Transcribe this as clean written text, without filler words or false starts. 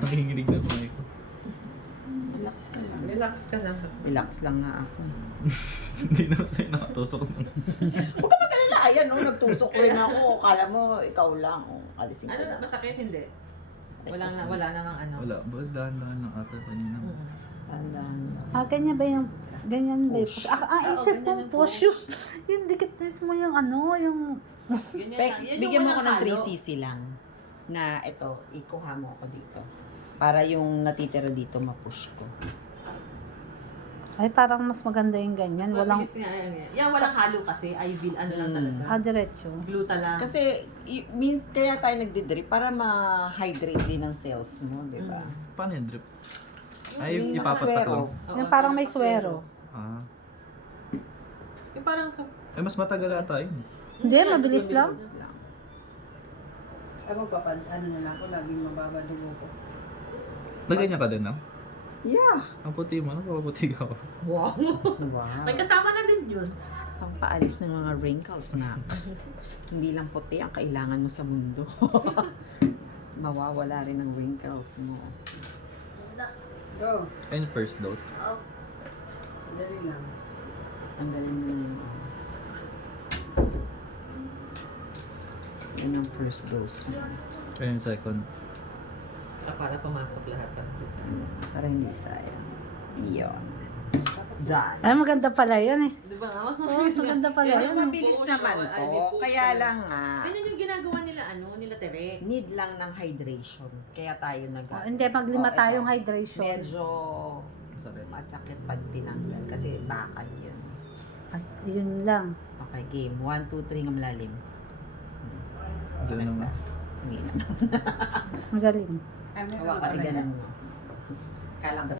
Nakikinig na po ko. Relax ka lang. Relax ka lang. Relax lang nga ako. Hindi na sa'yo nakatusok ng... Huwag ka magalala. Ayan, oh, nagtusok rin ako. Kala mo, ikaw lang. Oh, alisin ko Ano na, lang. masakit hindi? Wala namang ano. Wala ba? Dahan-dahan lang ata kanina. Tandaan lang. Ganyan ba yung... Ganyan ba yung... Push. Isip ganyan ko, yung push yung... Yung dikit mismo yung ano, yung... Ganyan lang. Yan yung Bigyan mo ko walang ng halo. 3cc lang. Na ito, ikuha mo ako dito. Para yung natitira dito, mapush ko. Ay, parang mas maganda yung ganyan. Mas Walang... mabilis nga yan. Yan, walang halo kasi. I will, ano lang talaga. Diretso. Gluta lang. Kasi, means, kaya tayo nagdi-drip para ma-hydrate din ang cells mo, di ba? Paano yung drip? Ay, Yung ipapatak nakaswero. lang. Oo, Yung parang may nakaswero. swero. Ah. Yung parang sa... Eh, mas matagal ata yun. Hindi, mabilis lang. Mabilis lang. Ako ano na lang ako, laging mababa dugo ko. Lagay niya ka din, no? Yeah. Ang puti mo, ano? Papaputi ka ako. Wow. Wow. May kasama na din yun. Pampaalis ng mga wrinkles na hindi lang puti ang kailangan mo sa mundo. Mawawala rin ang wrinkles mo. Go! Ayun, first dose. Dali lang. Tanggalin mo na yung... Yan ang first dose mo. Ayun, second. Para pumasok lahat. Para hindi sayang. Iyon. Diyan. Ay, maganda pala yun eh. Di ba nga? Mas Oo, mabilis mas maganda pala Mas yun. mabilis naman to. Kaya lang nga, Ganyan yung ginagawa nila, nila Tere. need lang ng hydration. Kaya tayo nag... Oh, hindi, maglima Oh, tayong ito. hydration. Medyo Masakit. masakit pag tinanggal kasi bakal yun. Ay, yun lang. Okay, game. 1, 2, 3 ng malalim. Ganun Sakit naman. ba? Hindi naman. Magaling. Ano Hawakan, ganun mo. Kailang